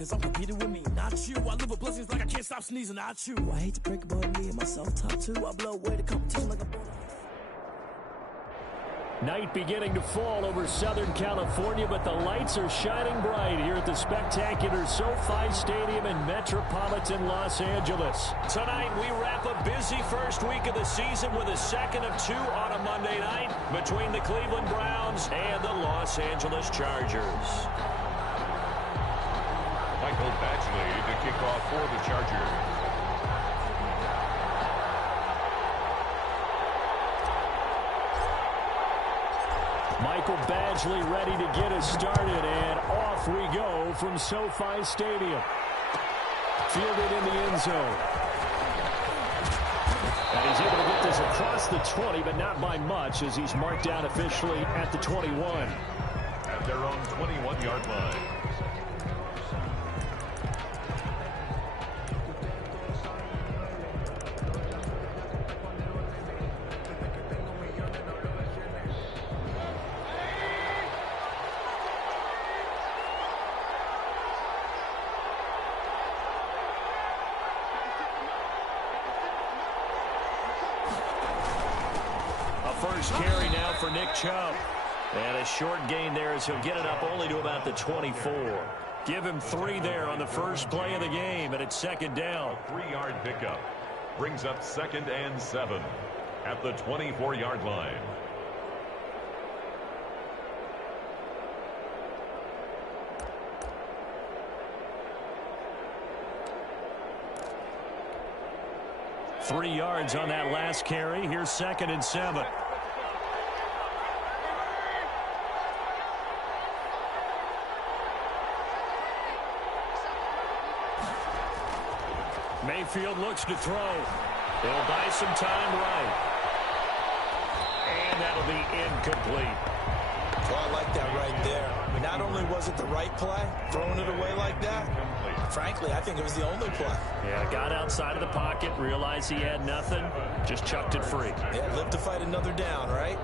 cause I'm competing with me, not you. I live with blessings like I can't stop sneezing, not you. I hate to break about me and myself top two. I blow away the competition like a Night beginning to fall over Southern California, but the lights are shining bright here at the spectacular SoFi Stadium in metropolitan Los Angeles. Tonight, we wrap a busy first week of the season with a second of two on a Monday night between the Cleveland Browns and the Los Angeles Chargers. Michael Badgley to kick off for the Chargers. Michael Badgley ready to get us started, and off we go from SoFi Stadium. Fielded in the end zone. And he's able to get this across the 20, but not by much, as he's marked down officially at the 21. At their own 21-yard line. First carry now for Nick Chubb. And a short gain there as he'll get it up only to about the 24. Give him 3 there on the first play of the game, and it's second down. A 3-yard pickup brings up 2nd and 7 at the 24-yard line. Three yards on that last carry. Here's 2nd and 7. Mayfield looks to throw. He'll buy some time right. And that'll be incomplete. Well, I like that right there. Not only was it the right play, throwing it away like that, frankly, I think it was the only play. Yeah, got outside of the pocket, realized he had nothing, just chucked it free. Yeah, live to fight another down, right?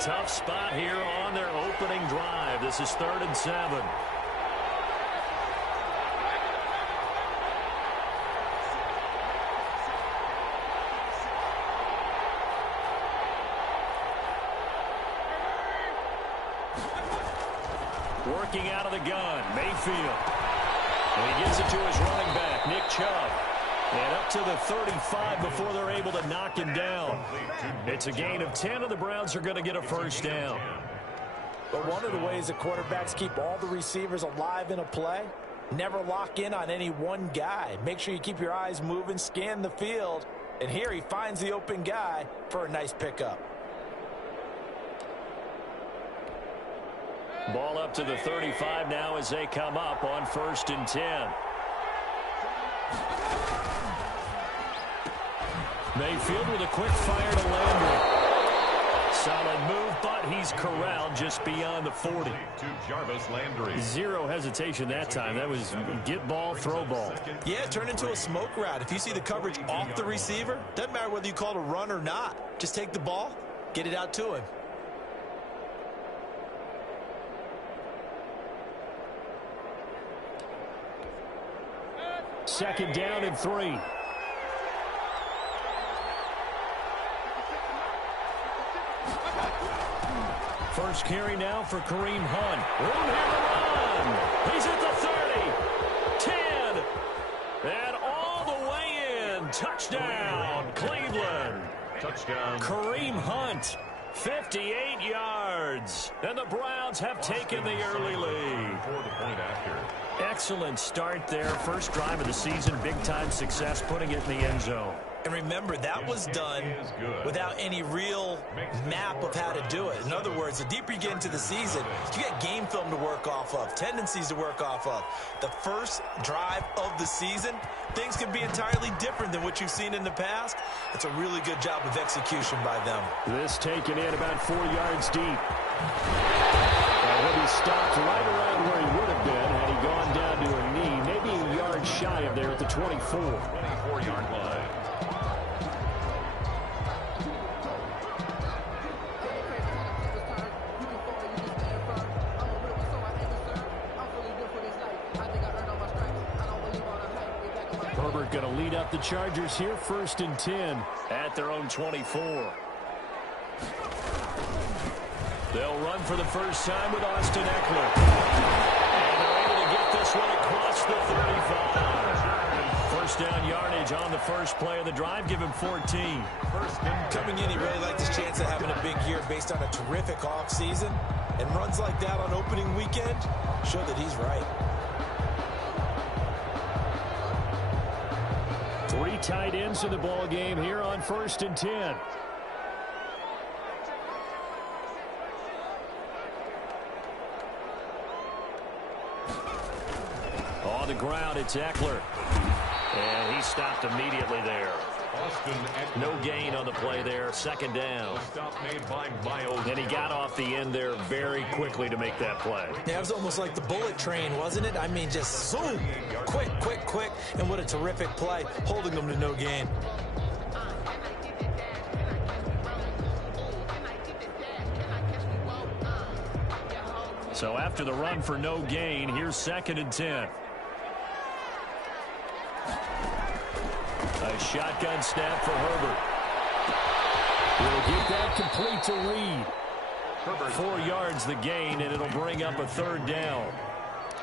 Tough spot here on their opening drive. This is 3rd and 7. Working out of the gun, Mayfield. And he gives it to his running back, Nick Chubb. And up to the 35 before they're able to knock him down. It's a gain of 10, and the Browns are going to get a first down. But one of the ways that quarterbacks keep all the receivers alive in a play, never lock in on any one guy. Make sure you keep your eyes moving, scan the field. And here he finds the open guy for a nice pickup. Ball up to the 35 now as they come up on 1st and 10. Mayfield with a quick fire to Landry. Solid move, but he's corralled just beyond the 40. To Jarvis Landry. Zero hesitation that time. That was get ball, throw ball. Yeah, it turned into a smoke route. If you see the coverage off the receiver, doesn't matter whether you call it a run or not. Just take the ball, get it out to him. Second down and 3. First carry now for Kareem Hunt. Room here to run. He's at the 30. 10. And all the way in. Touchdown, Cleveland. Touchdown. Kareem Hunt. 58 yards. And the Browns have taken the early lead. For the point after. Excellent start there. First drive of the season. Big-time success, putting it in the end zone. And remember, that was done without any real map of how to do it. In other words, the deeper you get into the season, you got game film to work off of, tendencies to work off of. The first drive of the season, things can be entirely different than what you've seen in the past. It's a really good job of execution by them. This taken in about 4 yards deep. He'll be stopped right around where he would have been had he gone the 24. 24-yard line. Herbert going to lead up the Chargers here, 1st and 10 at their own 24. They'll run for the first time with Austin Eckler. And they're able to get this one across the 35. First down yardage on the first play of the drive. Give him 14. Coming in, he really liked his chance of having a big year based on a terrific offseason. And runs like that on opening weekend show that he's right. 3 tight ends in the ball game here on 1st and 10. On the ground, it's Eckler. And he stopped immediately there. No gain on the play there. 2nd down. And he got off the end there very quickly to make that play. Yeah, it was almost like the bullet train, wasn't it? I mean, just zoom. Quick, quick, quick. And what a terrific play, holding them to no gain. So after the run for no gain, here's 2nd and 10. A shotgun snap for Herbert. He'll get that complete to Reed. 4 yards the gain, and it'll bring up a 3rd down.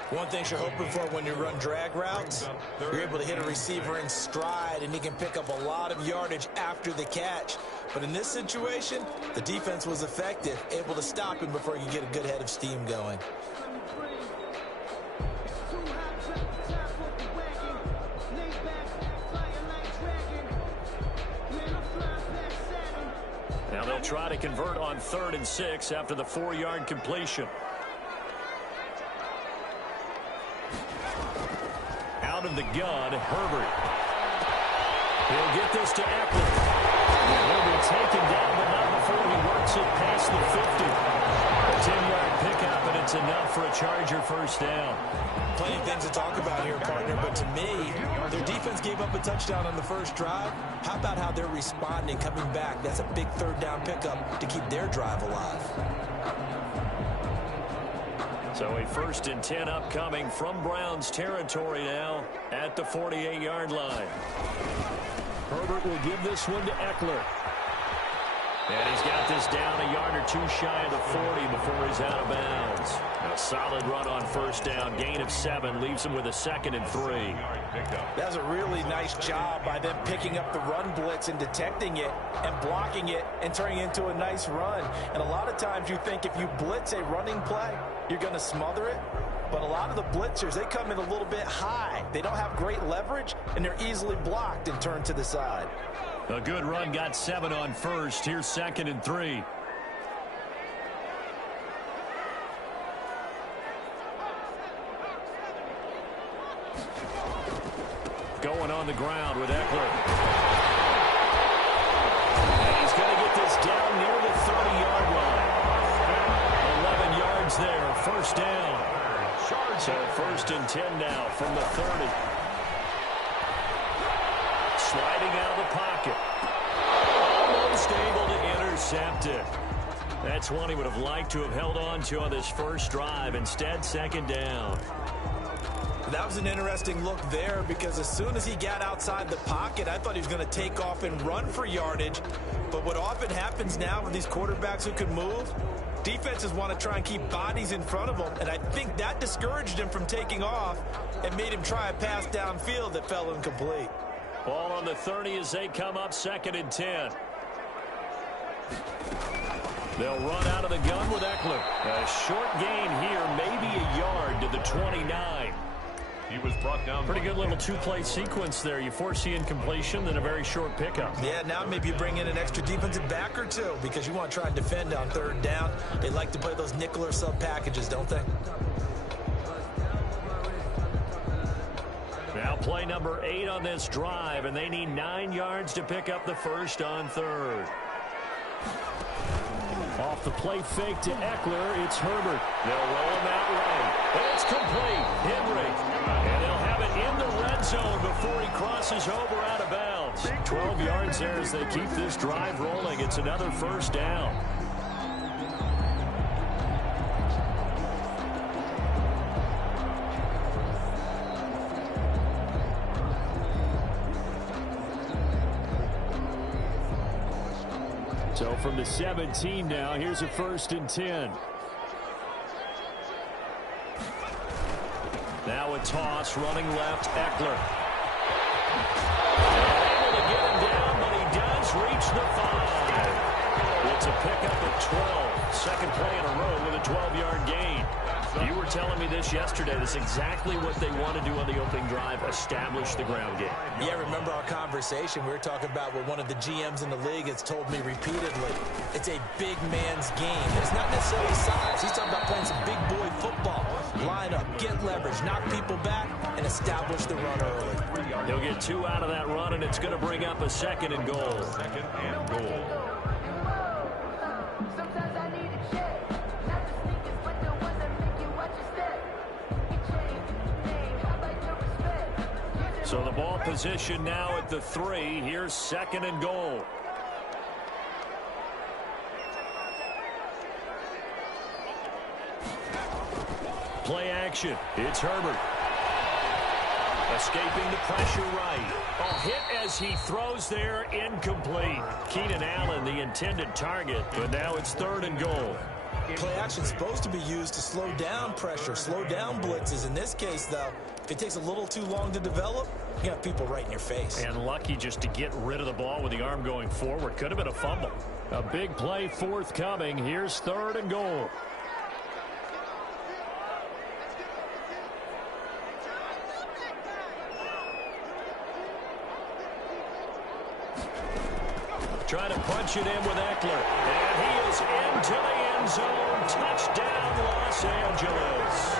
One thing you're hoping for when you run drag routes, you're able to hit a receiver in stride, and he can pick up a lot of yardage after the catch. But in this situation, the defense was effective, able to stop him before he could get a good head of steam going. Now they'll try to convert on 3rd and 6 after the 4-yard completion. Out of the gun, Herbert. He'll get this to Eckler. Herbert taken down, but not before he works it past the 50. A 10-yard pickup, and it's enough for a Charger first down. Plenty of things to talk about here, partner, but to me, their defense gave up a touchdown on the first drive. How about how they're responding, coming back? That's a big 3rd down pickup to keep their drive alive. So a 1st and 10 upcoming from Browns territory now at the 48-yard line. Herbert will give this one to Eckler. And he's got this down a yard or 2 shy of the 40 before he's out of bounds. A solid run on 1st down. Gain of 7 leaves him with a 2nd and 3. That was a really nice job by them picking up the run blitz and detecting it and blocking it and turning it into a nice run. And a lot of times you think if you blitz a running play, you're going to smother it. But a lot of the blitzers, they come in a little bit high. They don't have great leverage, and they're easily blocked and turned to the side. A good run, got 7 on 1st. Here's 2nd and 3. Going on the ground with Eckler. And he's going to get this down near the 30-yard line. 11 yards there, 1st down. So 1st and 10 now from the 30. Sliding out of the pocket. Almost able to intercept it. That's one he would have liked to have held on to on this first drive. Instead, 2nd down. That was an interesting look there because as soon as he got outside the pocket, I thought he was going to take off and run for yardage. But what often happens now with these quarterbacks who can move, defenses want to try and keep bodies in front of them, and I think that discouraged him from taking off and made him try a pass downfield that fell incomplete. Ball on the 30 as they come up 2nd and 10. They'll run out of the gun with Eckler. A short gain here, maybe a yard to the 29. He was brought down. Pretty good little 2-play sequence there. You force the incompletion, then a very short pickup. Yeah, now maybe you bring in an extra defensive back or 2 because you want to try and defend on 3rd down. They like to play those nickel or sub packages, don't they? Now play number 8 on this drive, and they need 9 yards to pick up the first on 3rd. Off the play fake to Eckler, it's Herbert. They'll roll him out right. And it's complete. Henry. And they'll have it in the red zone before he crosses over out of bounds. 12 yards there as they keep this drive rolling. It's another first down. So from the 17 now, here's a 1st and 10. Now a toss, running left, Eckler. Able to get him down, but he does reach the 5. It's a pickup at 12. Second play in a row with a 12-yard gain. You were telling me this yesterday. That's exactly what they want to do on the opening drive, establish the ground game. Yeah, remember our conversation? We were talking about what one of the GMs in the league has told me repeatedly. It's a big man's game. It's not necessarily size. He's talking about playing some big boy football. Line up, get leverage, knock people back, and establish the run early. He'll get 2 out of that run, and it's going to bring up a 2nd and goal. 2nd and goal. So the ball position now at the 3. Here's 2nd and goal. Play action. It's Herbert. Escaping the pressure right. A hit as he throws there, incomplete. Keenan Allen, the intended target, but now it's 3rd and goal. Play action is supposed to be used to slow down pressure, slow down blitzes. In this case, though, if it takes a little too long to develop, you got people right in your face. And lucky just to get rid of the ball with the arm going forward. Could have been a fumble. A big play forthcoming. Here's 3rd and goal. Trying to punch it in with Eckler. And he is into the end zone. Touchdown, Los Angeles.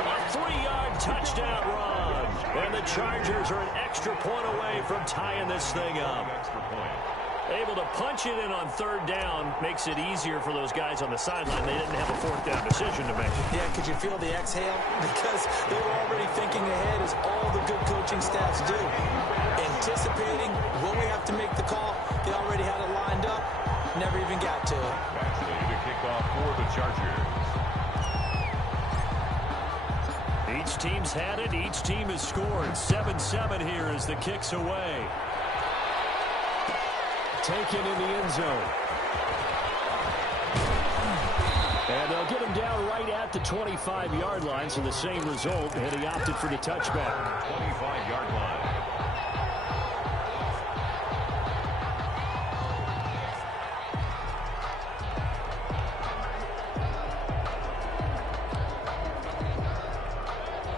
A 3-yard touchdown run. And the Chargers are an extra point away from tying this thing up. Extra point. Able to punch it in on 3rd down makes it easier for those guys on the sideline. They didn't have a 4th down decision to make. Yeah, could you feel the exhale? Because they were already thinking ahead, as all the good coaching staffs do. Anticipating, will we have to make the call? They already had it lined up. Never even got to it. Baxley to kick off for the Chargers. Each team's had it. Each team has scored. 7-7 here as the kick's away. Taken in the end zone. And they'll get him down right at the 25-yard line, so the same result, and he opted for the touchback. 25-yard line.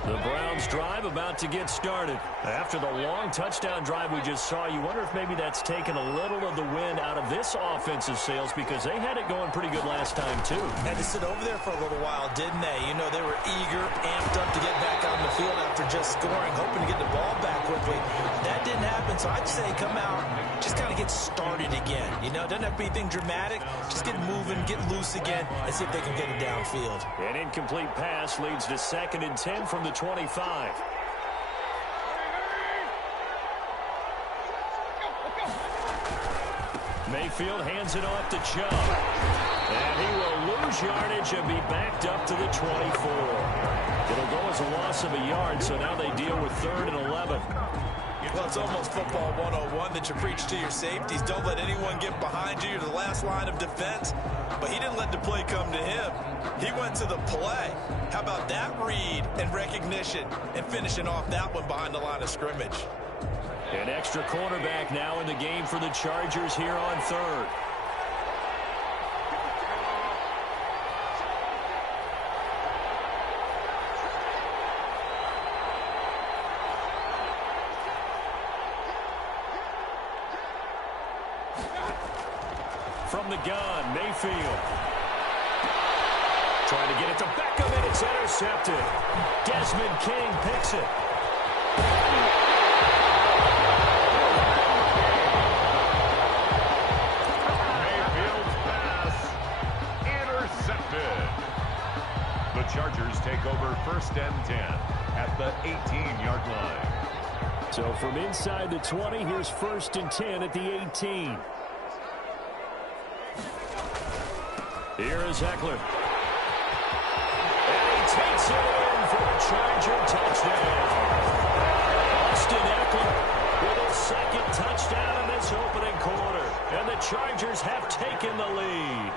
The Browns drive about to get started. After the long touchdown drive we just saw, you wonder if maybe that's taken a little of the wind out of this offensive sails, because they had it going pretty good last time, too. Had to sit over there for a little while, didn't they? You know, they were eager, amped up to get back on the field after just scoring, hoping to get the ball back quickly. That didn't happen, so I'd say come out, just kind of get started again. You know, it doesn't have to be anything dramatic. Just get moving, get loose again, and see if they can get it downfield. An incomplete pass leads to 2nd and 10 from the 25. Mayfield hands it off to Chubb. And he will lose yardage and be backed up to the 24. It'll go as a loss of a yard, so now they deal with 3rd and 11. Well, it's almost football 101 that you preach to your safeties. Don't let anyone get behind you. You're the last line of defense. But he didn't let the play come to him. He went to the play. How about that read and recognition and finishing off that one behind the line of scrimmage? An extra cornerback now in the game for the Chargers here on 3rd. From the gun, Mayfield. Trying to get it to Beckham, and it's intercepted. Desmond King picks it. Mayfield's pass intercepted. The Chargers take over 1st and 10 at the 18-yard line. So from inside the 20, here's 1st and 10 at the 18. Here is Eckler. And he takes it in for a Charger touchdown. Austin Eckler with his 2nd touchdown in this opening quarter. And the Chargers have taken the lead.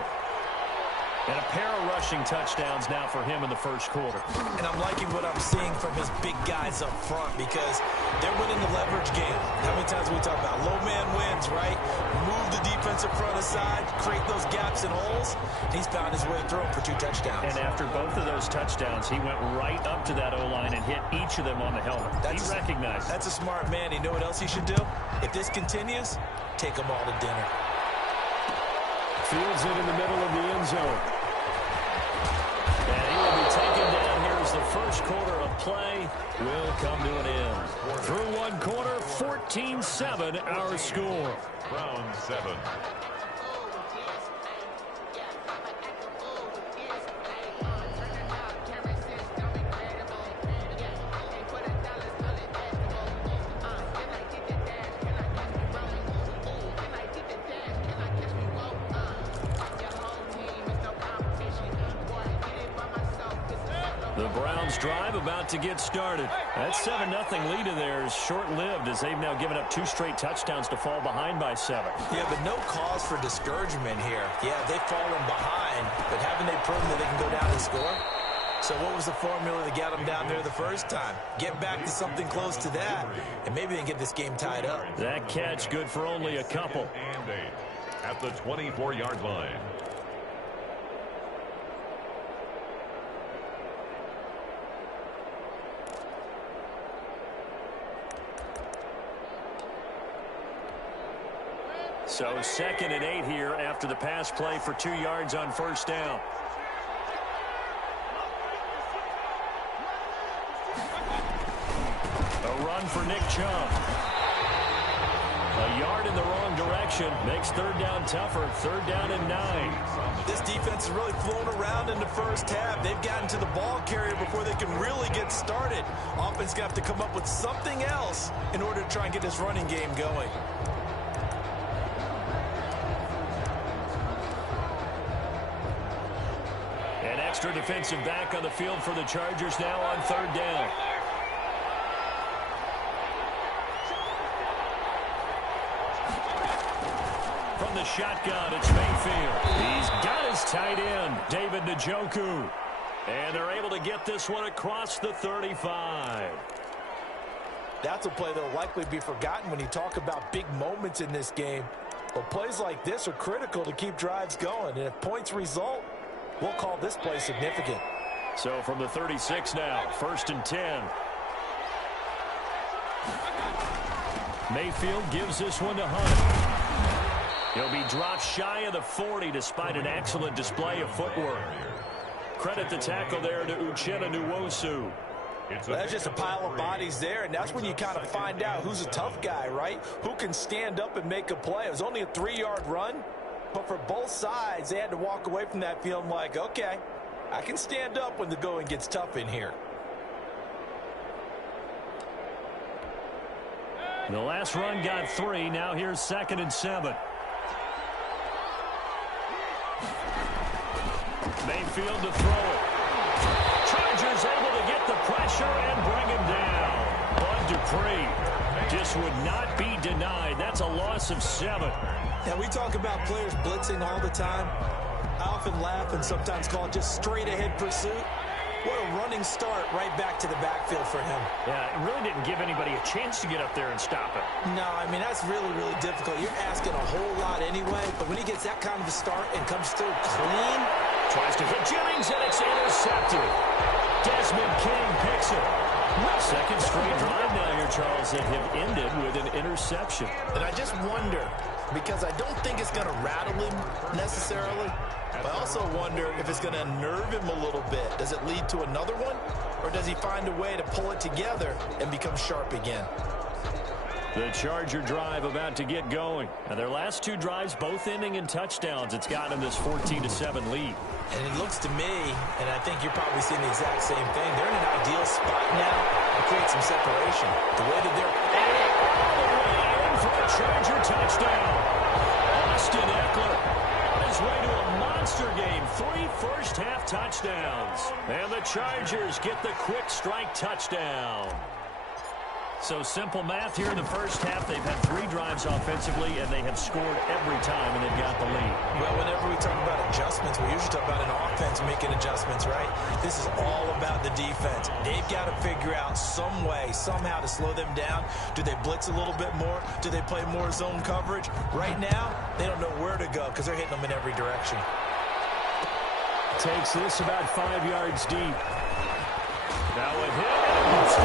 And a pair of rushing touchdowns now for him in the 1st quarter. And I'm liking what I'm seeing from his big guys up front because they're winning the leverage game. How many times we talk about low man wins, right? Move the defensive front aside, create those gaps and holes. He's found his way through them for 2 touchdowns. And after both of those touchdowns, he went right up to that O-line and hit each of them on the helmet. He recognized. That's a smart man. You know what else he should do? If this continues, take them all to dinner. Fields it in the middle of the end zone. And he will be taken down here as the 1st quarter of play will come to an end. Through 1 quarter, 14-7 our score. Round 7. The Browns drive about to get started. That 7-0 lead of theirs short-lived as they've now given up 2 straight touchdowns to fall behind by 7. Yeah, but no cause for discouragement here. Yeah, they've fallen behind, but haven't they proven that they can go down and score? So what was the formula that got them down there the first time? Get back to something close to that, and maybe they can get this game tied up. That catch good for only a couple. And 8 at the 24-yard line. So 2nd and 8 here after the pass play for 2 yards on 1st down. A run for Nick Chubb. A yard in the wrong direction makes 3rd down tougher. 3rd down and 9. This defense is really flown around in the first half. They've gotten to the ball carrier before they can really get started. Offense going to have to come up with something else in order to try and get this running game going. An extra defensive back on the field for the Chargers now on 3rd down. From the shotgun, it's Mayfield. He's got his tight end, David Njoku. And they're able to get this one across the 35. That's a play that will likely be forgotten when you talk about big moments in this game. But plays like this are critical to keep drives going. And if points result, we'll call this play significant. So from the 36 now, 1st and 10. Mayfield gives this one to Hunt. He'll be dropped shy of the 40 despite an excellent display of footwork. Credit the tackle there to Uchenna Nwosu. Well, that's just a pile of bodies there, and that's when you kind of find out who's a tough guy, right? Who can stand up and make a play. It was only a 3-yard run, but for both sides, they had to walk away from that feeling like, okay, I can stand up when the going gets tough in here. The last run got 3. Now here's 2nd and 7. Mayfield to throw it. Chargers able to get the pressure and bring him down. Bud Dupree just would not be denied. That's a loss of 7. Yeah, we talk about players blitzing all the time. I often laugh and sometimes call it just straight-ahead pursuit. What a running start right back to the backfield for him. Yeah, it really didn't give anybody a chance to get up there and stop it. No, I mean, that's really, really difficult. You're asking a whole lot anyway, but when he gets that kind of a start and comes through clean. Tries to hit Jennings, and it's intercepted. Desmond King picks it. 2nd straight drive now here, Charles, that have ended with an interception. And I just wonder, because I don't think it's going to rattle him necessarily, but I also wonder if it's going to unnerve him a little bit. Does it lead to another one, or does he find a way to pull it together and become sharp again? The Charger drive about to get going. And their last 2 drives both ending in touchdowns. It's gotten them this 14-7 lead. And it looks to me, and I think you're probably seeing the exact same thing, they're in an ideal spot now to create some separation. The way that they're... Charger touchdown. Austin Eckler on his way to a monster game. 3 first-half touchdowns. And the Chargers get the quick strike touchdown. So simple math here in the first half. They've had 3 drives offensively, and they have scored every time, and they've got the lead. Well, whenever we talk about adjustments, we usually talk about an offense making adjustments, right? This is all about the defense. They've got to figure out some way, somehow to slow them down. Do they blitz a little bit more? Do they play more zone coverage? Right now, they don't know where to go because they're hitting them in every direction. Takes this about 5 yards deep. Now a hit and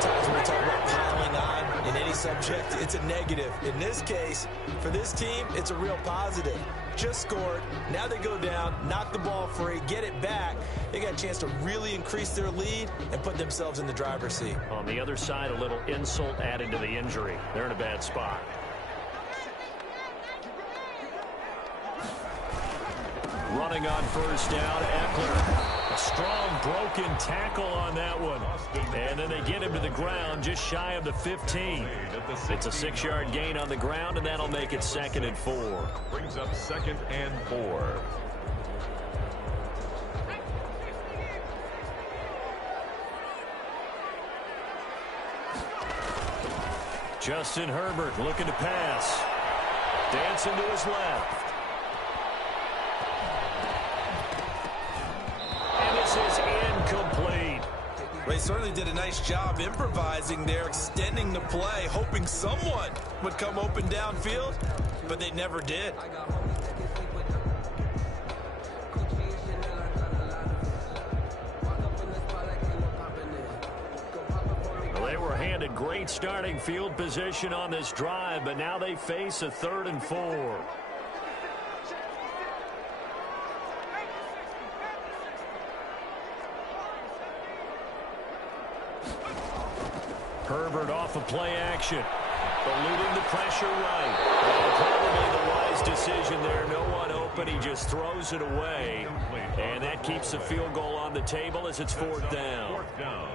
Oftentimes when we talk about piling on in any subject, it's a negative. In this case, for this team, it's a real positive. Just scored. Now they go down, knock the ball free, get it back. They got a chance to really increase their lead and put themselves in the driver's seat. On the other side, a little insult added to the injury. They're in a bad spot. Running on first down, Eckler. A strong broken tackle on that one. And then they get him to the ground just shy of the 15. It's a 6-yard gain on the ground, and that'll make it 2nd and 4. Brings up 2nd and 4. Justin Herbert looking to pass. Dancing to his left. Is incomplete. They certainly did a nice job improvising there, extending the play, hoping someone would come open downfield, but they never did. Well, they were handed great starting field position on this drive, but now they face a 3rd and 4. Herbert off of play action. Eluding the pressure right. And probably the wise decision there. No one open. He just throws it away. And that keeps the field goal on the table as it's 4th down.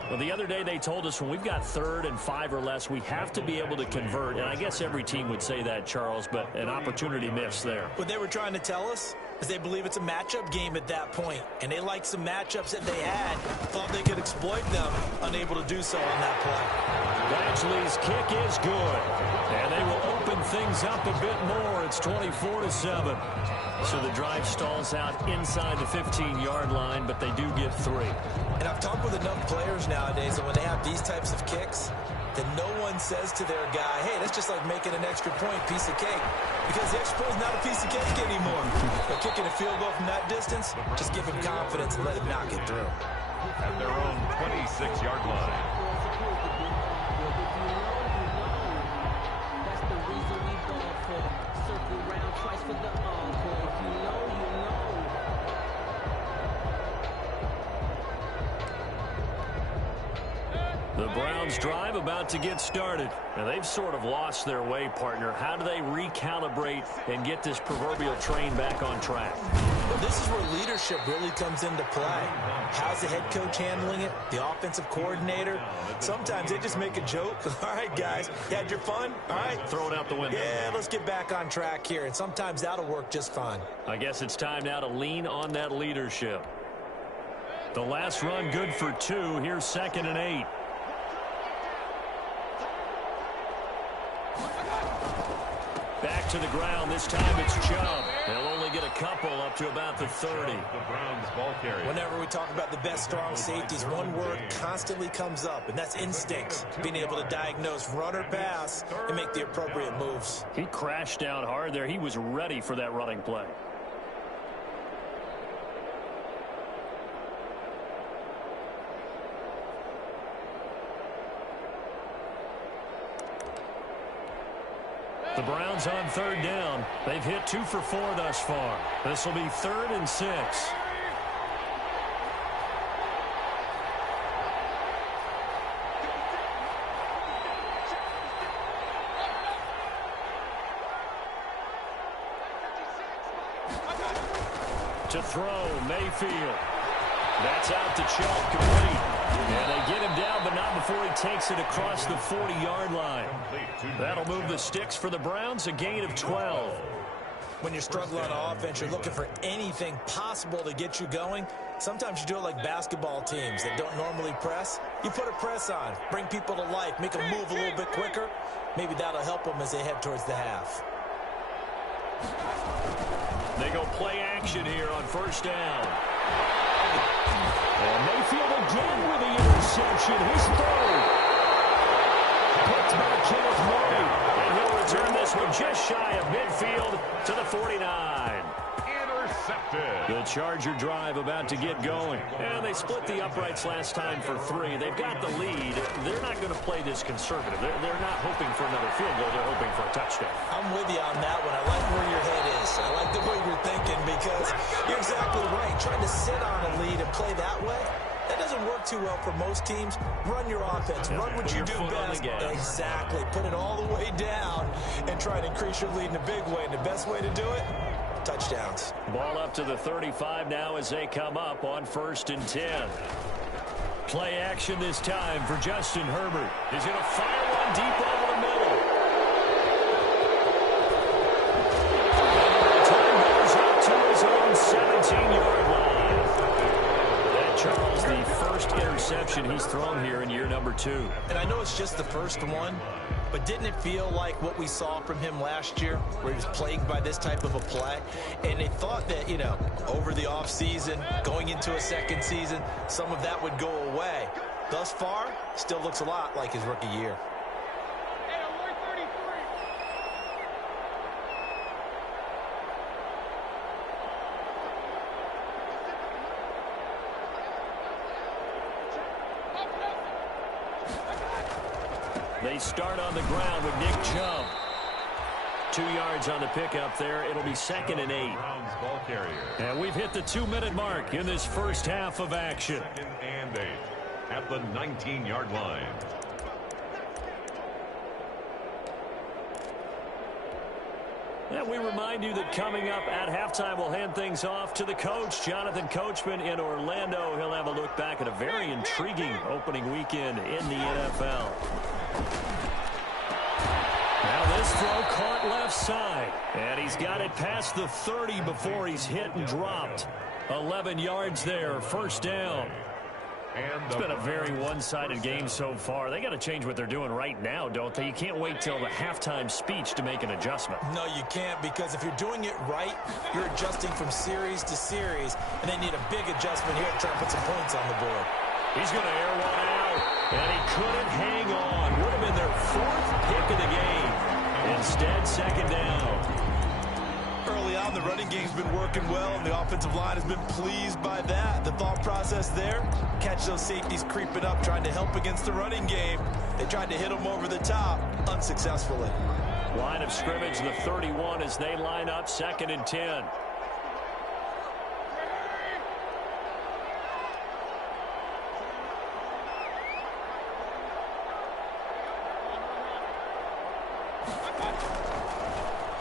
Well, the other day they told us when we've got 3rd and 5 or less, we have to be able to convert. And I guess every team would say that, Charles, but an opportunity missed there. What they were trying to tell us is they believe it's a matchup game at that point. And they liked some matchups that they had, thought they could exploit them, unable to do so on that play. Badgley's kick is good. And they will open things up a bit more. It's 24-7. So the drive stalls out inside the 15-yard line, but they do get 3. And I've talked with enough players nowadays that when they have these types of kicks, that no one says to their guy, hey, that's just like making an extra point, piece of cake. Because the extra point is not a piece of cake anymore. But kicking a field goal from that distance, just give him confidence and let him knock it through. At their own 26-yard line. The Browns drive about to get started. Now they've sort of lost their way, partner. How do they recalibrate and get this proverbial train back on track? Well, this is where leadership really comes into play. How's the head coach handling it? The offensive coordinator? Sometimes they just make a joke. All right, guys, you had your fun? All right. Throw it out the window. Yeah, let's get back on track here. And sometimes that'll work just fine. I guess it's time now to lean on that leadership. The last run good for 2. Here's 2nd and 8. Back to the ground. This time it's Chubb. They'll only get a couple up to about the 30. The Browns ball carrier. Whenever we talk about the best strong safeties, one word constantly comes up, and that's instincts. Being able to diagnose run or pass and make the appropriate moves. He crashed down hard there. He was ready for that running play. The Browns on 3rd down. They've hit 2 for 4 thus far. This will be 3rd and 6. To throw, Mayfield. That's out to Chubb, complete. And they get him down, but not before he takes it across the 40-yard line. That'll move the sticks for the Browns, a gain of 12. When you're struggling on offense, you're looking for anything possible to get you going. Sometimes you do it like basketball teams that don't normally press. You put a press on, bring people to life, make them move a little bit quicker. Maybe that'll help them as they head towards the half. They go play action here on first down. And Mayfield again with the interception. His third. Picked by Kenneth Murray. And he'll return this one just shy of midfield to the 49. Intercepted. The Charger drive about to get going. And they split the uprights last time for 3. They've got the lead. They're not going to play this conservative. They're not hoping for another field goal. They're hoping for a touchdown. I'm with you on that one. I like where your head is. I like the way you're thinking because you're exactly right. Trying to sit on a lead and play that way, that doesn't work too well for most teams. Run your offense. Run what you do best. Exactly. Put it all the way down and try to increase your lead in a big way. And the best way to do it, touchdowns. Ball up to the 35 now as they come up on 1st and 10. Play action this time for Justin Herbert. He's going to fire one deep over the middle. Time goes up to his own 17-yard line. That, Charles, the first interception he's thrown here in year number 2. And I know it's just the first one, but didn't it feel like what we saw from him last year, where he was plagued by this type of a play? And they thought that, you know, over the offseason, going into a second season, some of that would go away. Thus far, still looks a lot like his rookie year. They start on the ground with Nick Chubb. 2 yards on the pickup there. It'll be 2nd and 8. Ball carrier. And we've hit the 2-minute mark in this first half of action. 2nd and 8 at the 19-yard line. And we remind you that coming up at halftime, we'll hand things off to the coach, Jonathan Coachman in Orlando. He'll have a look back at a very intriguing opening weekend in the NFL. Now this throw caught left side. And he's got it past the 30 before he's hit and dropped. 11 yards there, first down. It's been a very one-sided game so far. They got to change what they're doing right now, don't they? You can't wait till the halftime speech to make an adjustment. No, you can't, because if you're doing it right, you're adjusting from series to series, and they need a big adjustment here to try and put some points on the board. He's going to air one out, and he couldn't hang on. Would have been their 4th pick of the game. Instead, 2nd down. Early on, the running game's been working well, and the offensive line has been pleased by that. The thought process there, catch those safeties creeping up, trying to help against the running game. They tried to hit them over the top, unsuccessfully. Line of scrimmage, the 31, as they line up, 2nd and 10.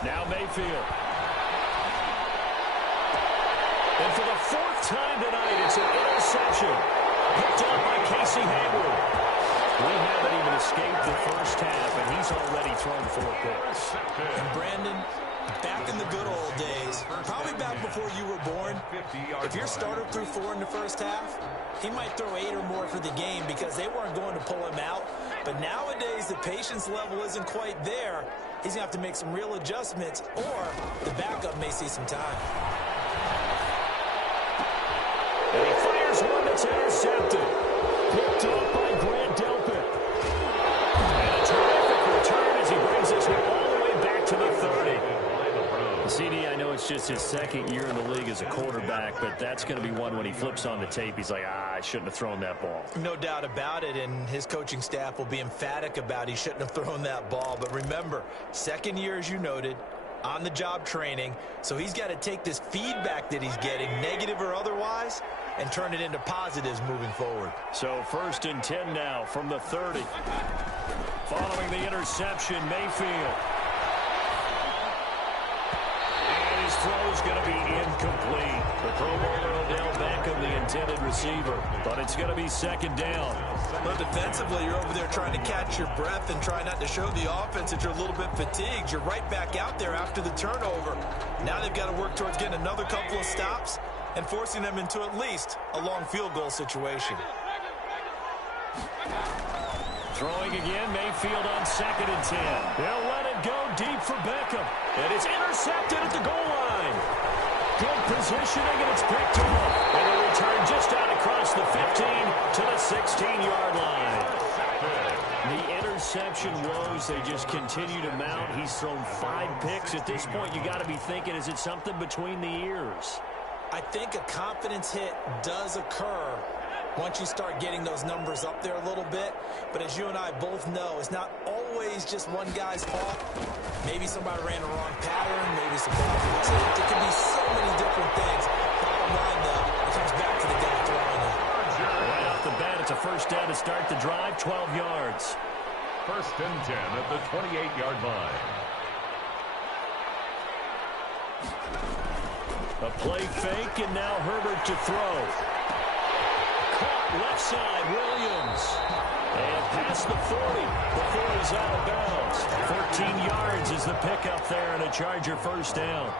Now Mayfield. And for the 4th time tonight, it's an interception. Picked up by Casey Hayward. We haven't even escaped the first half, and he's already thrown 4 picks. And Brandon, back in the good old days, probably back before you were born, if your starter threw 4 in the first half, he might throw 8 or more for the game because they weren't going to pull him out. But nowadays, the patience level isn't quite there. He's going to have to make some real adjustments, or the backup may see some time. And he fires one that's intercepted. Picked up by Grant Delpit. And a terrific return as he brings this one all the way back to the 30. CD, I know it's just his 2nd year in the league as a quarterback, but that's going to be one when he flips on the tape. He's like, I shouldn't have thrown that ball. No doubt about it, and his coaching staff will be emphatic about he shouldn't have thrown that ball. But remember, 2nd year, as you noted, on-the-job training, so he's got to take this feedback that he's getting, negative or otherwise, and turn it into positives moving forward. So 1st and 10 now from the 30. Following the interception, Mayfield. And his throw is going to be incomplete. The Pro Bowler Odell Beckham, the intended receiver. But it's going to be second down. But defensively, you're over there trying to catch your breath and try not to show the offense that you're a little bit fatigued. You're right back out there after the turnover. Now they've got to work towards getting another couple of stops and forcing them into at least a long field goal situation. Throwing again, Mayfield on 2nd and 10. They'll let it go deep for Beckham. And it's intercepted at the goal line. Good positioning, and it's picked off. And a return just out across the 15 to the 16-yard line. The interception woes, they just continue to mount. He's thrown 5 picks. At this point, you got to be thinking, is it something between the ears? I think a confidence hit does occur once you start getting those numbers up there a little bit. But as you and I both know, it's not always just one guy's fault. Maybe somebody ran the wrong pattern, maybe some ball was tipped. It can be so many different things. Bottom line, though, it comes back to the guy throwing it. Right off the bat, it's a first down to start the drive, 12 yards. 1st and 10 at the 28-yard line. A play fake, and now Herbert to throw. Caught left side, Williams. And past the 40 before he's out of bounds. 14 yards is the pickup there, and a Charger first down.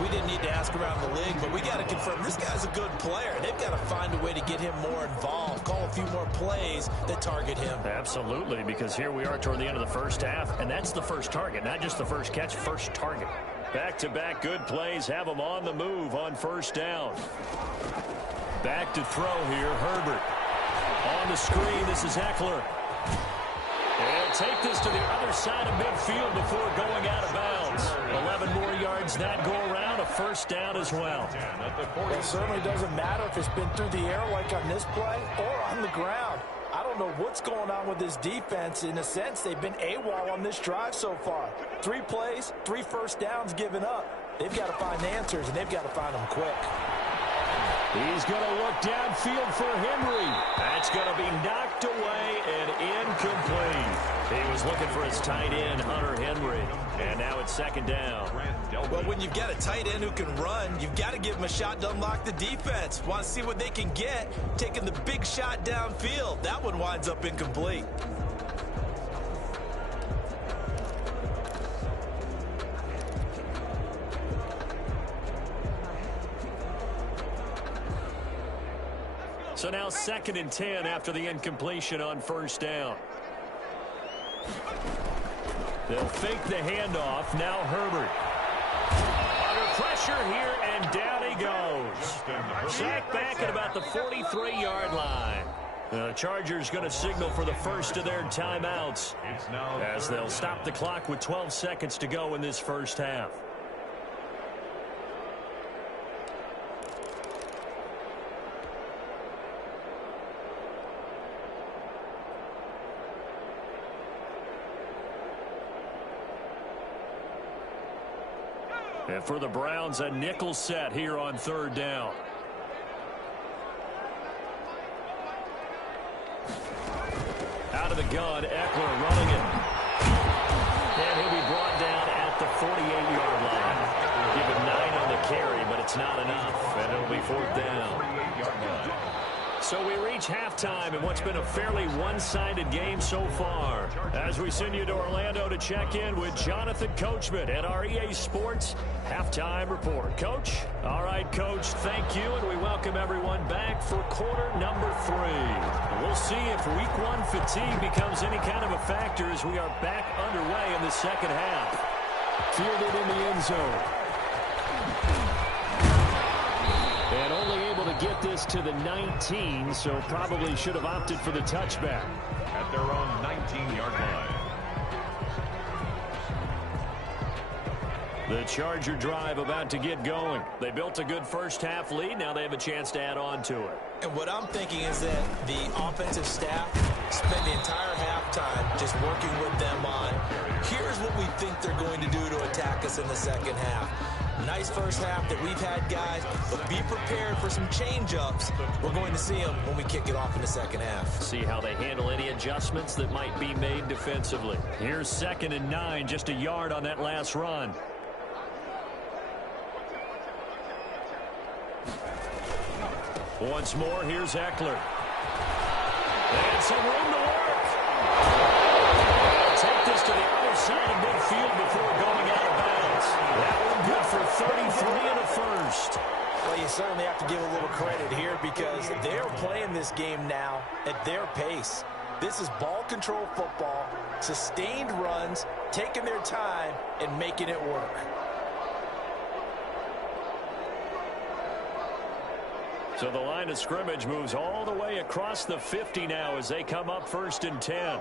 We didn't need to ask around the league, but we got to confirm this guy's a good player. They've got to find a way to get him more involved, call a few more plays that target him. Absolutely, because here we are toward the end of the first half, and that's the first target, not just the first catch, first target. Back-to-back good plays have them on the move on first down. Back to throw here, Herbert. On the screen, this is Eckler. And take this to the other side of midfield before going out of bounds. 11 more yards that go around, a first down as well. It certainly doesn't matter if it's been through the air like on this play or on the ground. I don't know what's going on with this defense. In a sense, they've been AWOL on this drive so far. 3 plays, 3 first downs given up. They've got to find answers, and they've got to find them quick. He's going to look downfield for Henry. That's going to be knocked away and incomplete. He was looking for his tight end, Hunter Henry. And now it's second down. Well, when you've got a tight end who can run, you've got to give him a shot to unlock the defense. Want to see what they can get, taking the big shot downfield. That one winds up incomplete. So now 2nd and 10 after the incompletion on first down. They'll fake the handoff. Now Herbert. Under pressure here, and down he goes. Sacked back at about the 43-yard line. The Chargers going to signal for the first of their timeouts as they'll stop the clock with 12 seconds to go in this first half. And for the Browns, a nickel set here on third down. Out of the gun, Eckler running it. And he'll be brought down at the 48-yard line. Give him 9 on the carry, but it's not enough. And it'll be 4th down. So we reach halftime in what's been a fairly one-sided game so far. As we send you to Orlando to check in with Jonathan Coachman at our EA Sports Halftime Report. Coach? All right, Coach, thank you, and we welcome everyone back for quarter number 3. We'll see if Week 1 fatigue becomes any kind of a factor as we are back underway in the second half. Fielded in the end zone. And only able to get this to the 19, so probably should have opted for the touchback. At their own 19-yard line. The Charger drive about to get going. They built a good first half lead. Now they have a chance to add on to it. And what I'm thinking is that the offensive staff spend the entire halftime just working with them on, here's what we think they're going to do to attack us in the second half. Nice first half that we've had, guys, but be prepared for some change-ups. We're going to see them when we kick it off in the second half. See how they handle any adjustments that might be made defensively. Here's 2nd and 9, just a yard on that last run. Once more, here's Eckler. And some room to work. Take this to the other side of midfield before going out of bounds. That one good for 33 and a first. Well, you certainly have to give a little credit here because they're playing this game now at their pace. This is ball control football, sustained runs, taking their time, and making it work. So the line of scrimmage moves all the way across the 50 now as they come up 1st and 10.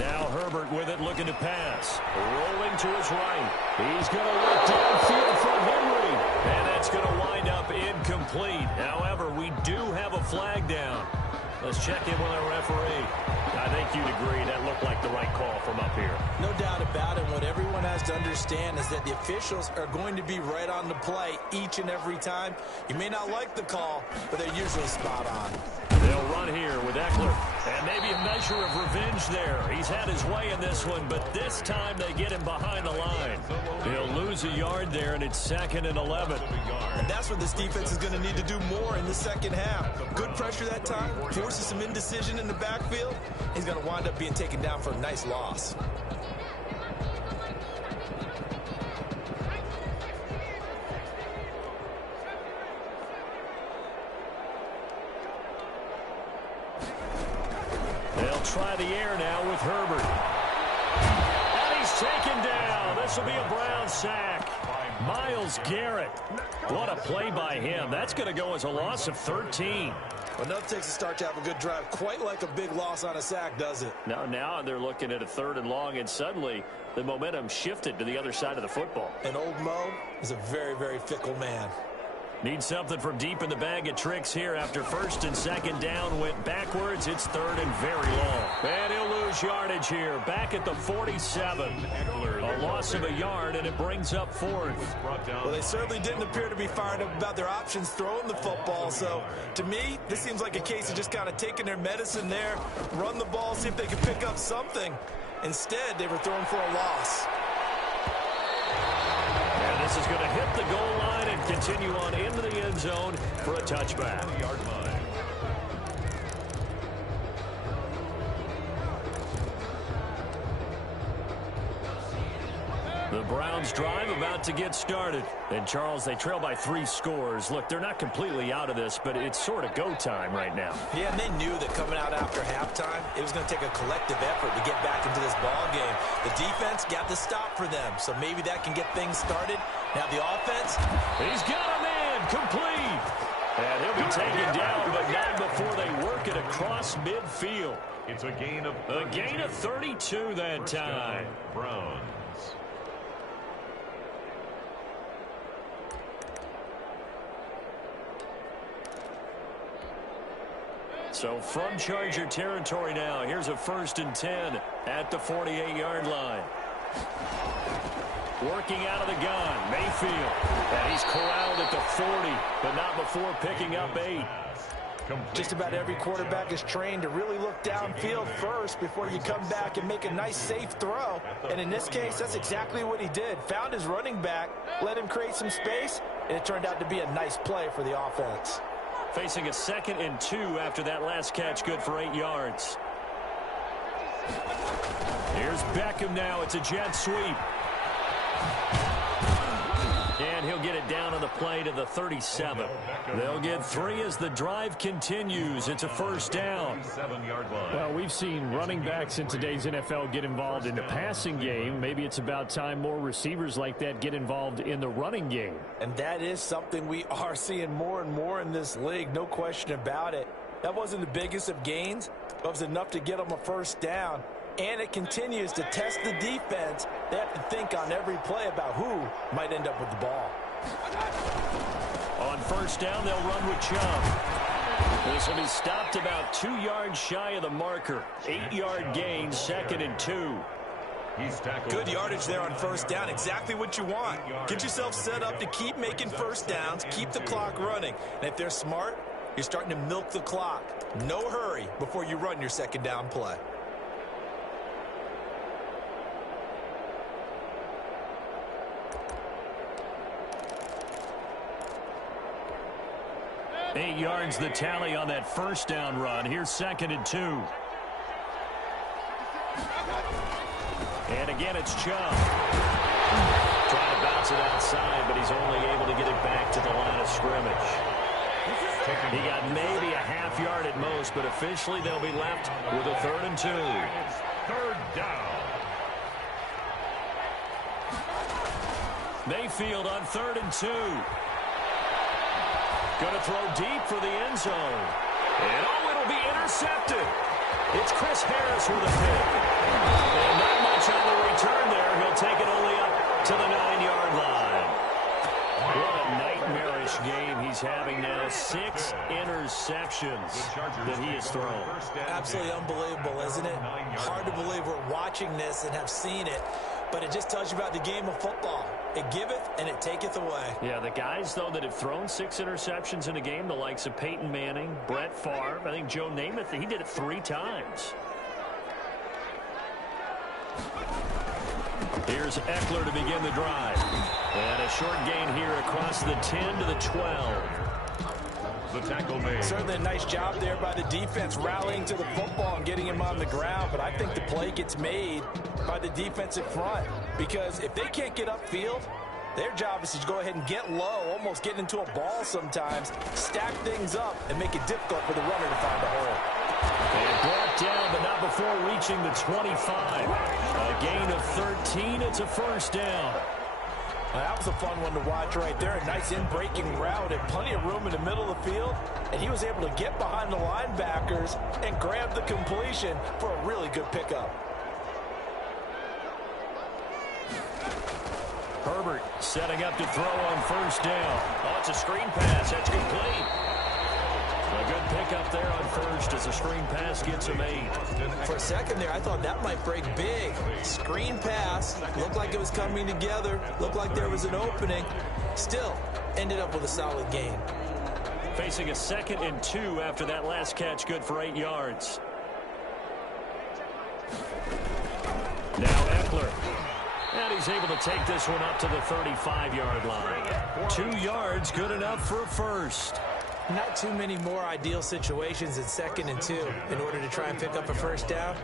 Now Herbert with it, looking to pass. Rolling to his right. He's going to look downfield for Henry. And that's going to wind up incomplete. However, we do have a flag down. Let's check in with our referee. I think you'd agree that looked like the right call from up here. No doubt about it. What everyone has to understand is that the officials are going to be right on the play each and every time. You may not like the call, but they're usually spot on. They'll run here with Eckler. And maybe a measure of revenge there. He's had his way in this one, but this time they get him behind the line. He'll lose a yard there, and it's 2nd and 11. And that's what this defense is going to need to do more in the second half. Good pressure that time, forces some indecision in the backfield. He's going to wind up being taken down for a nice loss. They'll try the air now with Herbert. And he's taken down. This will be a Brown sack. Myles Garrett. What a play by him. That's going to go as a loss of 13. Well, nothing takes a start to have a good drive, quite like a big loss on a sack, does it? Now they're looking at a 3rd and long, and suddenly the momentum shifted to the other side of the football. And old Mo is a very, very fickle man. Need something from deep in the bag of tricks here after 1st and 2nd down. Went backwards. It's 3rd and very long. And he'll lose yardage here. Back at the 47. A loss of a yard, and it brings up 4th. Well, they certainly didn't appear to be fired up about their options throwing the football. So, to me, this seems like a case of just kind of taking their medicine there, run the ball, see if they can pick up something. Instead, they were throwing for a loss. And this is going to hit the goal line and continue on into the end zone for a touchback. The Browns drive about to get started. And, Charles, they trail by 3 scores. Look, they're not completely out of this, but it's sort of go time right now. Yeah, and they knew that coming out after halftime, it was going to take a collective effort to get back into this ball game. The defense got the stop for them, so maybe that can get things started. Now the offense. He's got a man complete. And he'll be taken down, but not before they work it across midfield. It's a gain of 32 that time. Browns. So from Charger territory now, here's a 1st and 10 at the 48-yard line. Working out of the gun, Mayfield. And he's corralled at the 40, but not before picking up 8. Just about every quarterback is trained to really look downfield first before you come back and make a nice, safe throw. And in this case, that's exactly what he did. Found his running back, let him create some space, and it turned out to be a nice play for the offense. Facing a 2nd and 2 after that last catch, good for 8 yards. Here's Beckham now. It's a jet sweep. And he'll get it down on the play to the 37. They'll get 3 as the drive continues. It's a 1st down. Well, we've seen running backs in today's NFL get involved in the passing game. Maybe it's about time more receivers like that get involved in the running game. And that is something we are seeing more and more in this league, no question about it. That wasn't the biggest of gains, but it was enough to get them a 1st down. And it continues to test the defense. They have to think on every play about who might end up with the ball. On 1st down, they'll run with Chubb. This will be stopped about 2 yards shy of the marker. 8-yard gain, 2nd and 2. Good yardage there on 1st down. Exactly what you want. Get yourself set up to keep making 1st downs, keep the clock running. And if they're smart, you're starting to milk the clock. No hurry before you run your 2nd down play. 8 yards the tally on that first down run. Here's 2nd and 2. And again, it's Chubb. Trying to bounce it outside, but he's only able to get it back to the line of scrimmage. He got maybe a half yard at most, but officially they'll be left with a 3rd and 2. It's 3rd down. Mayfield on 3rd and 2. Going to throw deep for the end zone. And it'll be intercepted. It's Chris Harris with a pick. And not much on the return there. He'll take it only up to the 9-yard line. What a nightmarish game he's having now. 6 interceptions that he has thrown. Absolutely unbelievable, isn't it? Hard to believe we're watching this and have seen it, but it just tells you about the game of football. It giveth and it taketh away. Yeah, the guys, though, that have thrown 6 interceptions in a game, the likes of Peyton Manning, Brett Favre, I think Joe Namath, he did it 3 times. Here's Eckler to begin the drive. And a short gain here across the 10 to the 12. The tackle made. Certainly a nice job there by the defense rallying to the football and getting him on the ground, but I think the play gets made by the defensive front, because if they can't get upfield, their job is to go ahead and get low, almost get into a ball sometimes, stack things up, and make it difficult for the runner to find a hole. And brought down, but not before reaching the 25. A gain of 13. It's a 1st down. Well, that was a fun one to watch right there. A nice in-breaking route and plenty of room in the middle of the field. And he was able to get behind the linebackers and grab the completion for a really good pickup. Herbert setting up to throw on 1st down. Oh, it's a screen pass. That's complete. A good pickup there on 1st as a screen pass gets him 8. For a second there, I thought that might break big. Screen pass. Looked like it was coming together. Looked like there was an opening. Still, ended up with a solid gain. Facing a 2nd and 2 after that last catch, good for 8 yards. Now Eckler. And he's able to take this one up to the 35-yard line. 2 yards, good enough for a 1st. Not too many more ideal situations in 2nd and 2 in order to try and pick up a 1st down.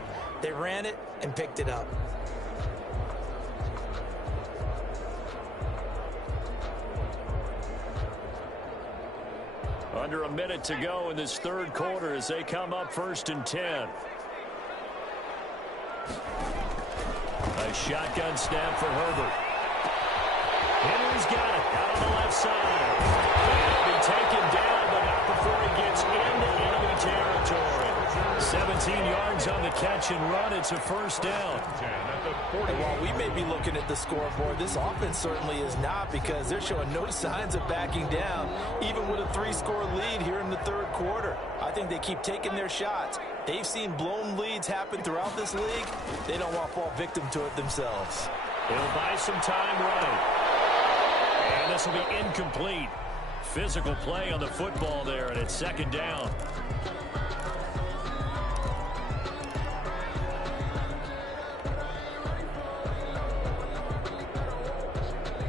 They ran it and picked it up. Under a minute to go in this 3rd quarter as they come up 1st and 10. A shotgun snap for Herbert. Henry's got it out on the left side. He'll be taken down, but not before he gets into enemy territory. 17 yards on the catch and run. It's a 1st down. And while we may be looking at the scoreboard, this offense certainly is not, because they're showing no signs of backing down, even with a 3-score lead here in the 3rd quarter. I think they keep taking their shots. They've seen blown leads happen throughout this league. They don't want to fall victim to it themselves. He'll buy some time running. And this will be incomplete. Physical play on the football there, and it's 2nd down.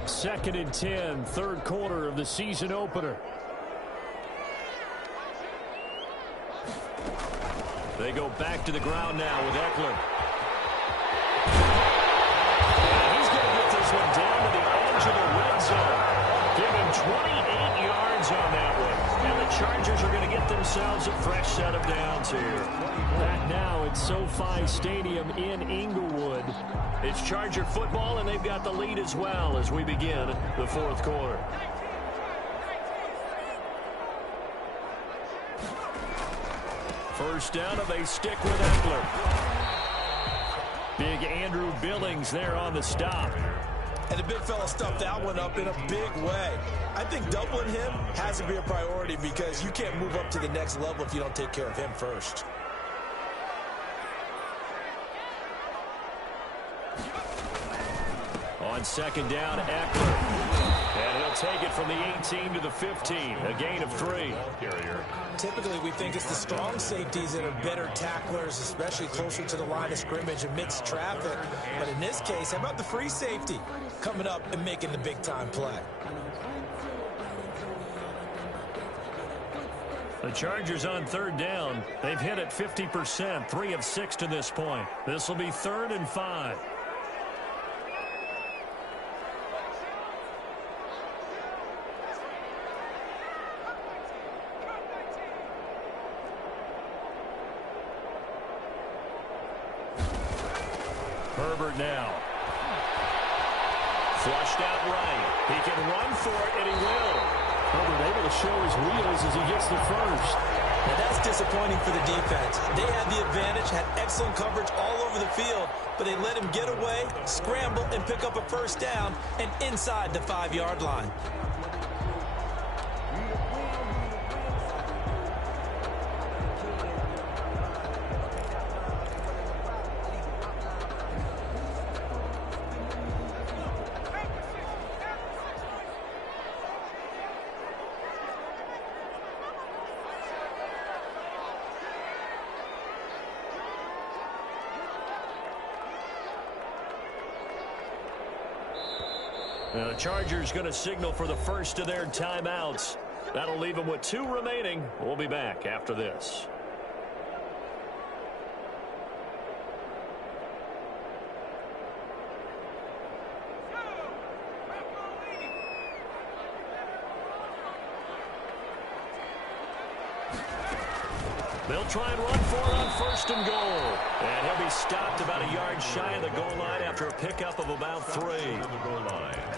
Second and 10, 3rd quarter of the season opener. They go back to the ground now with Eckler. And he's going to get this one down to the edge of the red zone. Give him 28 yards on that one. And the Chargers are going to get themselves a fresh set of downs here. Back now at SoFi Stadium in Inglewood. It's Charger football, and they've got the lead as well as we begin the 4th quarter. First down, and they stick with Eckler. Big Andrew Billings there on the stop. And the big fella stuffed that one up in a big way. I think doubling him has to be a priority, because you can't move up to the next level if you don't take care of him first. On 2nd down, Eckler. And he'll take it from the 18 to the 15. A gain of 3. Typically, we think it's the strong safeties that are better tacklers, especially closer to the line of scrimmage amidst traffic. But in this case, how about the free safety coming up and making the big-time play? The Chargers on third down. They've hit it 50%, 3 of 6 to this point. This will be 3rd and 5. Herbert now. Flushed out right. He can run for it, and he will. Herbert able to show his wheels as he gets the first. Now that's disappointing for the defense. They had the advantage, had excellent coverage all over the field, but they let him get away, scramble, and pick up a first down, and inside the 5-yard line. Now the Chargers going to signal for the first of their timeouts. That'll leave them with 2 remaining. We'll be back after this. They'll try and run for it on 1st and goal. And he'll be stopped about a yard shy of the goal line after a pickup of about 3.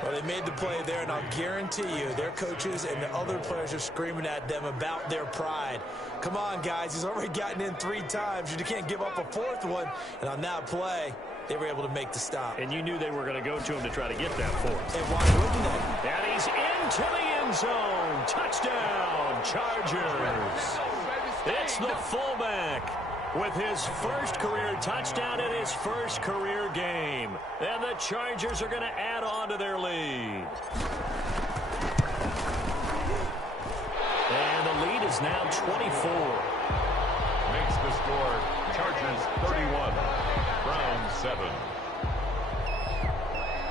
Well, they made the play there, and I'll guarantee you their coaches and the other players are screaming at them about their pride. Come on, guys. He's already gotten in 3 times. You can't give up a 4th one. And on that play, they were able to make the stop. And you knew they were going to go to him to try to get that 4th. And why wouldn't they? And he's into the end zone. Touchdown, Chargers. It's the fullback with his first career touchdown in his first career game. And the Chargers are going to add on to their lead. And the lead is now 24. Makes the score Chargers 31, Browns 7.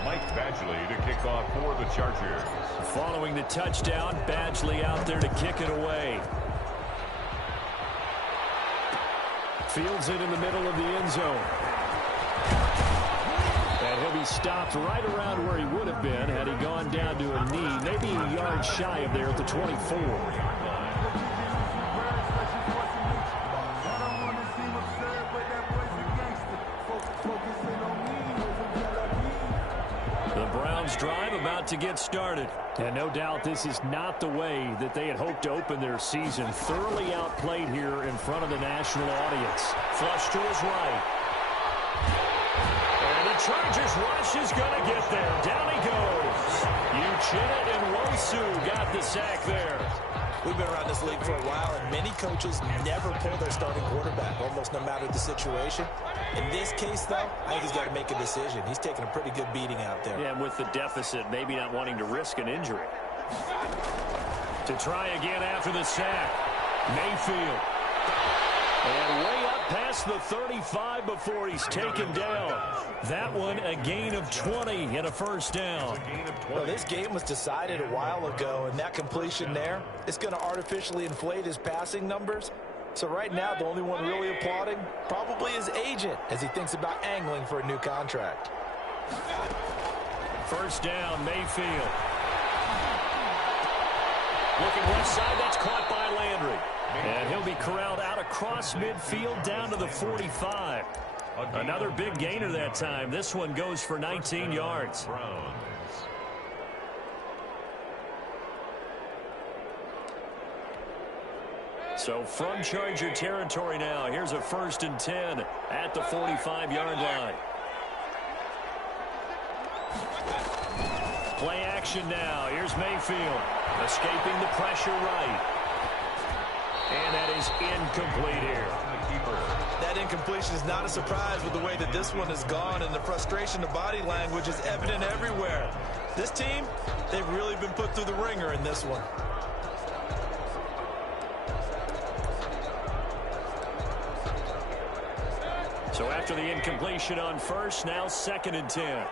Mike Badgley to kick off for the Chargers. Following the touchdown, Badgley out there to kick it away. Fields it in the middle of the end zone. And he'll be stopped right around where he would have been had he gone down to a knee, maybe a yard shy of there at the 24. The Browns drive about to get started. And no doubt this is not the way that they had hoped to open their season. Thoroughly outplayed here in front of the national audience. Flush to his right. And the Chargers rush is going to get there. Down he goes. Uchenna and Wosu got the sack there. We've been around this league for a while, and many coaches never pull their starting quarterback, almost no matter the situation. In this case, though, I think he's got to make a decision. He's taking a pretty good beating out there. Yeah, and with the deficit, maybe not wanting to risk an injury. To try again after the sack, Mayfield. And way up past the 35 before he's taken down. That one a gain of 20 and a first down. Well, this game was decided a while ago, and that completion there is going to artificially inflate his passing numbers. So right now, the only one really applauding probably his agent as he thinks about angling for a new contract. First down, Mayfield. Looking left side, that's caught by Landry. And he'll be corralled out across midfield down to the 45. Another big gainer that time. This one goes for 19 yards. So from Charger territory now, here's a 1st and 10 at the 45-yard line. Play action now. Here's Mayfield. Escaping the pressure right. And that is incomplete here. That incompletion is not a surprise with the way that this one has gone, and the frustration, the body language is evident everywhere. This team, they've really been put through the ringer in this one. So after the incompletion on first, now 2nd and 10.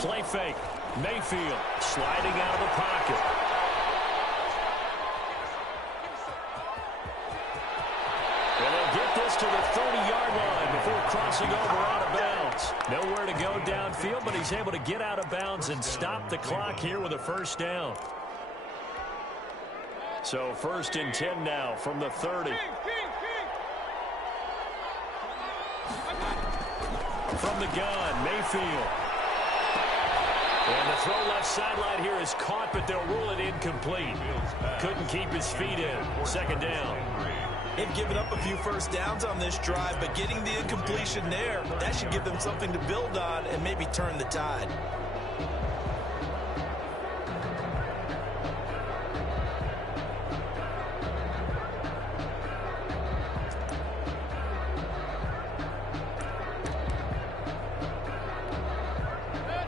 Play fake. Mayfield sliding out of the pocket. And they'll get this to the 30-yard line before crossing over out of bounds. Nowhere to go downfield, but he's able to get out of bounds and stop the clock here with a first down. So 1st and 10 now from the 30. From the gun, Mayfield. And the throw left sideline here is caught, but they'll rule it incomplete. Couldn't keep his feet in. 2nd down. They've given up a few first downs on this drive, but getting the incompletion there, that should give them something to build on and maybe turn the tide.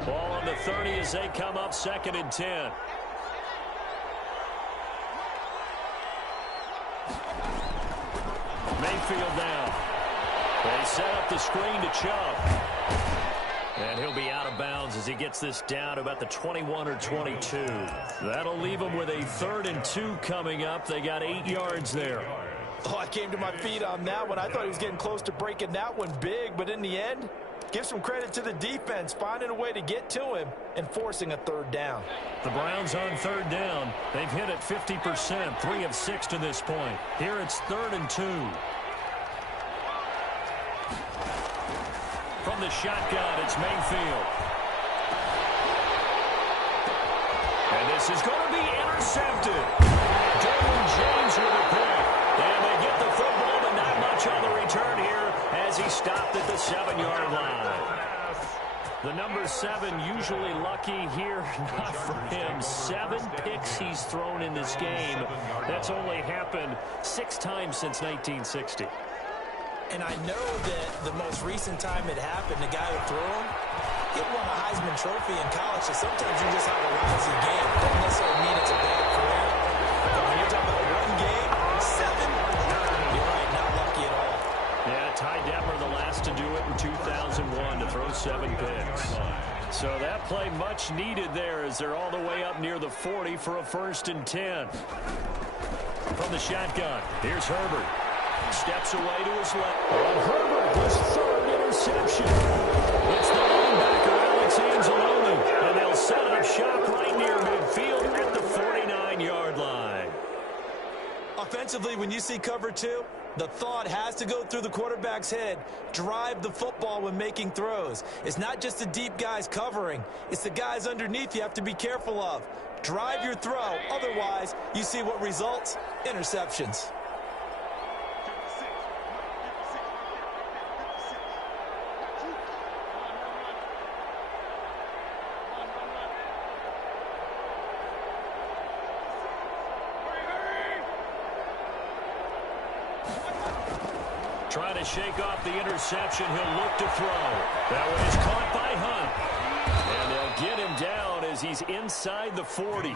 Ball on the 30 as they come up 2nd and 10. Mayfield now. They set up the screen to Chubb. And he'll be out of bounds as he gets this down to about the 21 or 22. That'll leave him with a 3rd and 2 coming up. They got 8 yards there. Oh, I came to my feet on that one. I thought he was getting close to breaking that one big, but in the end, give some credit to the defense, finding a way to get to him and forcing a 3rd down. The Browns on 3rd down. They've hit it 50%, 3 of 6 to this point. Here it's 3rd and 2. From the shotgun, it's Mayfield. And this is going to be intercepted. Derwin James with a pick. And they get the football, but not much on the return here as he stopped at the 7-yard line. The number 7 usually lucky here, not for him. 7 picks he's thrown in this game. That's only happened 6 times since 1960. And I know that the most recent time it happened, the guy who threw him, he won a Heisman Trophy in college, so sometimes you just have a lousy game. Doesn't necessarily mean it's a bad career. But when you're talking about one game, 7, you're right, not lucky at all. Yeah, Ty Detmer the last to do it in 2001 to throw 7 picks. So that play much needed there as they're all the way up near the 40 for a 1st and 10. From the shotgun, here's Herbert. Steps away to his left. And Herbert, his 3rd interception. It's the linebacker, Alex Anzalone. And they'll set up shop right near midfield at the 49-yard line. Offensively, when you see cover 2, the thought has to go through the quarterback's head. Drive the football when making throws. It's not just the deep guys covering. It's the guys underneath you have to be careful of. Drive your throw. Otherwise, you see what results? Interceptions. Trying to shake off the interception. He'll look to throw. That one is caught by Hunt. And they'll get him down as he's inside the 40.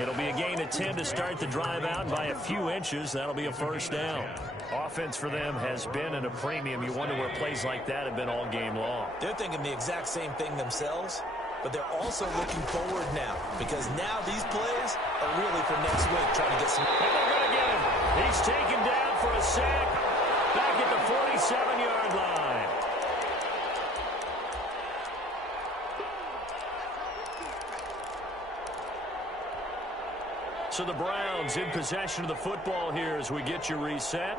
It'll be a gain of 10 to start the drive out. By a few inches, that'll be a 1st down. Offense for them has been at a premium. You wonder where plays like that have been all game long. They're thinking the exact same thing themselves, but they're also looking forward now because now these plays are really for next week, trying to get some. And they're going to get him. He's taken down for a sack. Back at the 47-yard line. So the Browns in possession of the football here as we get you reset.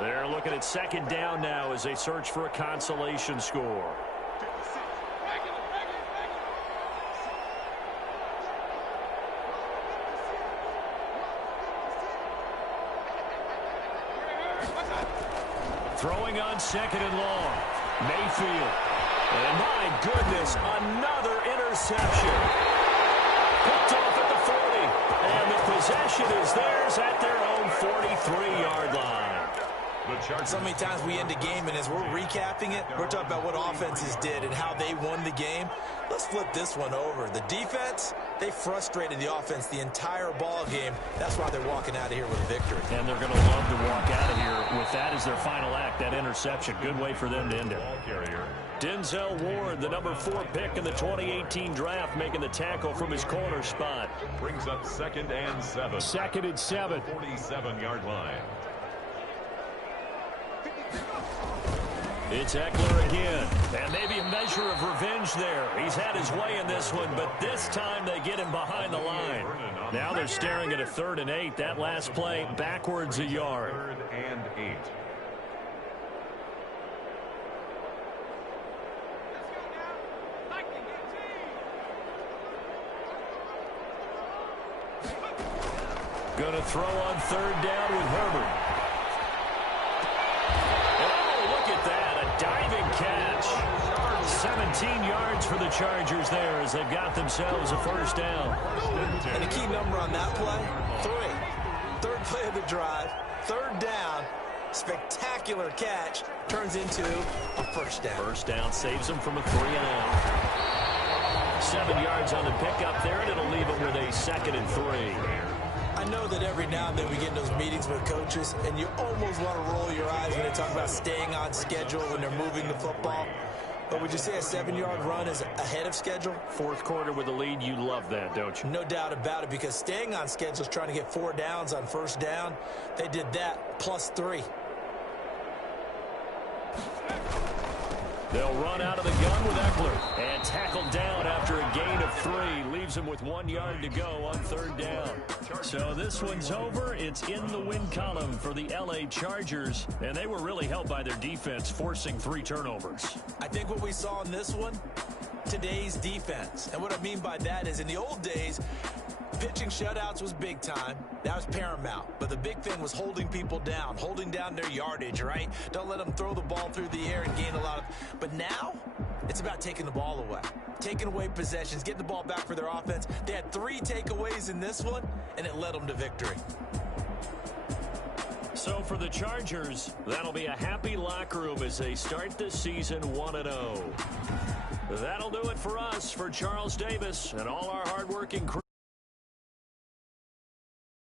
They're looking at 2nd down now as they search for a consolation score. Throwing on 2nd and long. Mayfield. And my goodness, another interception. Picked off at the 40. And the possession is theirs at their own 43-yard line. So many times we end a game, and as we're recapping it, we're talking about what offenses did and how they won the game. Let's flip this one over. The defense, they frustrated the offense the entire ball game. That's why they're walking out of here with a victory. And they're going to love to walk out of here with that as their final act, that interception. Good way for them to end it. Denzel Ward, the number 4 pick in the 2018 draft, making the tackle from his corner spot. Brings up 2nd and 7. 2nd and 7. 47-yard line. It's Eckler again, and maybe a measure of revenge there. He's had his way in this one, but this time they get him behind the line. Now they're staring at a 3rd and 8. That last play backwards a yard. 3rd and 8. Going to throw on 3rd down with Herbert. Diving catch. 17 yards for the Chargers there as they've got themselves a 1st down. And the key number on that play, 3. 3rd play of the drive, 3rd down, spectacular catch, turns into a 1st down. 1st down saves them from a 3 and out. 7 yards on the pickup there, and it'll leave it with a 2nd and 3. I know that every now and then we get in those meetings with coaches, and you almost want to roll your eyes when they talk about staying on schedule when they're moving the football. But would you say a 7-yard run is ahead of schedule? 4th quarter with a lead, you love that, don't you? No doubt about it, because staying on schedule is trying to get 4 downs on 1st down. They did that, plus 3. They'll run out of the gun with Eckler and tackled down after a gain of 3. Leaves him with 1 yard to go on 3rd down. So this one's over. It's in the win column for the L.A. Chargers, and they were really helped by their defense, forcing 3 turnovers. I think what we saw in this one, today's defense. And what I mean by that is in the old days, pitching shutouts was big time. That was paramount. But the big thing was holding people down, holding down their yardage, right? Don't let them throw the ball through the air and gain a lot of... But now, it's about taking the ball away. Taking away possessions, getting the ball back for their offense. They had 3 takeaways in this one, and it led them to victory. So for the Chargers, that'll be a happy locker room as they start this season 1-0. That'll do it for us. For Charles Davis and all our hardworking crew.